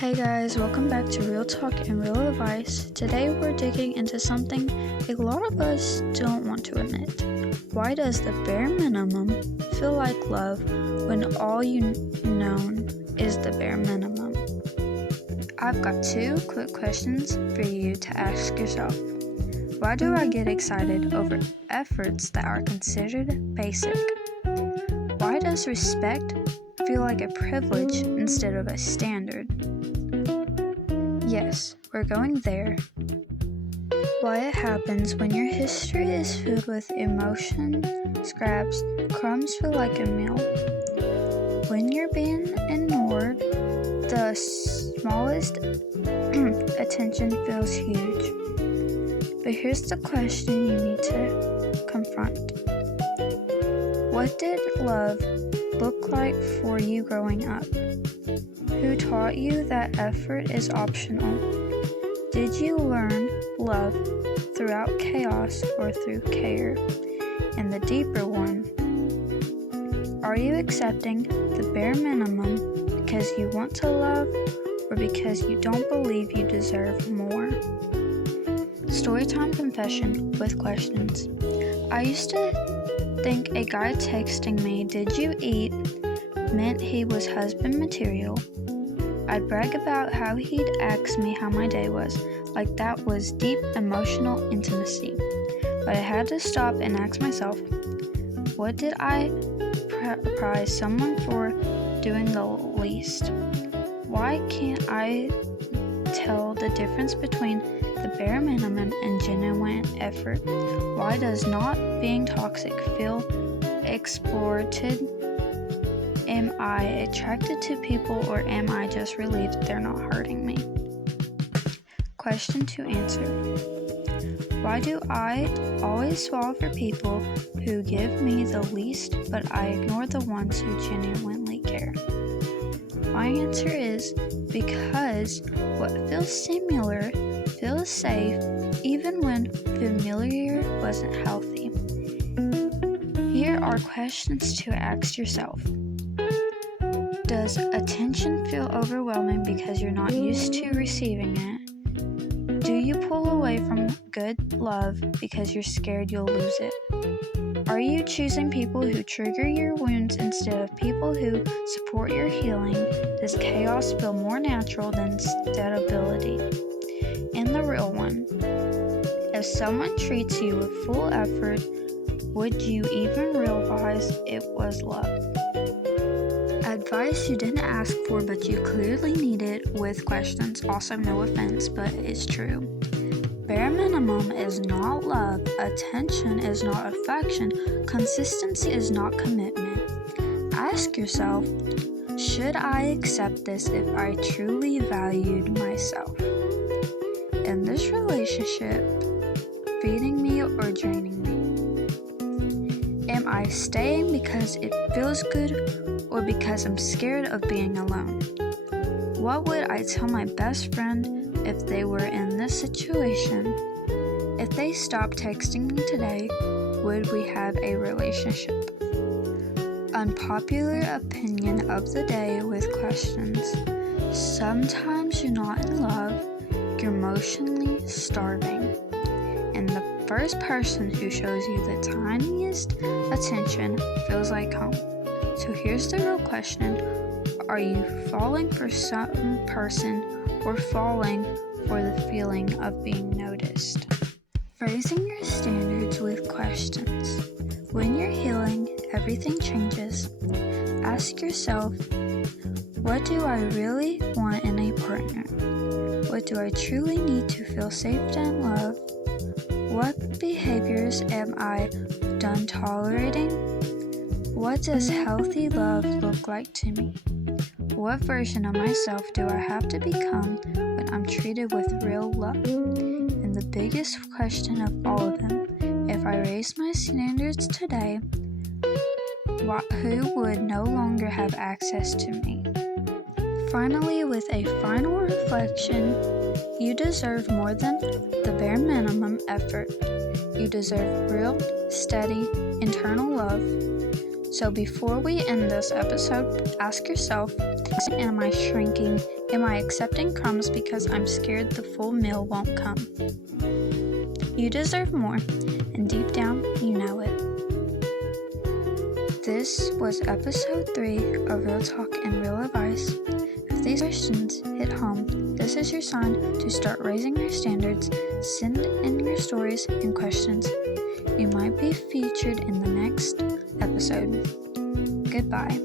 Hey guys, welcome back to Real Talk and Real Advice. Today we're digging into something a lot of us don't want to admit. Why does the bare minimum feel like love when all you know is the bare minimum? I've got 2 quick questions for you to ask yourself. Why do I get excited over efforts that are considered basic? Why does respect feel like a privilege instead of a standard? Yes, we're going there. Why it happens when your history is filled with emotion, scraps, crumbs feel like a meal. When you're being ignored, the smallest attention feels huge. But here's the question you need to confront. What did love look like for you growing up? Who taught you that effort is optional? Did you learn love throughout chaos or through care? And the deeper one, are you accepting the bare minimum because you want to love or because you don't believe you deserve more? Storytime confession with questions. I used to think a guy texting me, "Did you eat?" meant he was husband material. I'd brag about how he'd ask me how my day was, like that was deep emotional intimacy. But I had to stop and ask myself, what did I prize someone for doing the least? Why can't I tell the difference between the bare minimum and genuine effort? Why does not being toxic feel exploited? Am I attracted to people or am I just relieved they're not hurting me? Question to answer. Why do I always fall for people who give me the least but I ignore the ones who genuinely care? My answer is because what feels similar feels safe even when familiar wasn't healthy. Here are questions to ask yourself. Does attention feel overwhelming because you're not used to receiving it? Do you pull away from good love because you're scared you'll lose it? Are you choosing people who trigger your wounds instead of people who support your healing? Does chaos feel more natural than stability? And the real one. If someone treats you with full effort, would you even realize it was love? Advice you didn't ask for but you clearly needed with questions. Also, no offense, but it's true. Bare minimum is not love. Attention is not affection. Consistency is not commitment. Ask yourself, should I accept this if I truly valued myself? In this relationship, feeding me or draining me? Am I staying because it feels good or because I'm scared of being alone? What would I tell my best friend if they were in this situation? If they stopped texting me today, would we have a relationship? Unpopular opinion of the day with questions. Sometimes you're not in love, you're emotionally starving. And the first person who shows you the tiniest attention feels like home. So here's the real question. Are you falling for some person or falling for the feeling of being noticed? Phrasing your standards with questions. When you're healing, everything changes. Ask yourself, what do I really want in a partner? What do I truly need to feel safe and loved? What behaviors am I done tolerating? What does healthy love look like to me? What version of myself do I have to become when I'm treated with real love? And the biggest question of all of them, if I raise my standards today, who would no longer have access to me? Finally, with a final reflection, you deserve more than the bare minimum effort. You deserve real, steady, internal love. So before we end this episode, ask yourself, am I shrinking Am I accepting crumbs because I'm scared the full meal won't come? You deserve more, and deep down, you know it. This was episode 3 of Real Talk and Real Advice. If these questions hit home, this is your sign to start raising your standards. Send in your stories and questions. You might be featured in the next episode. Goodbye.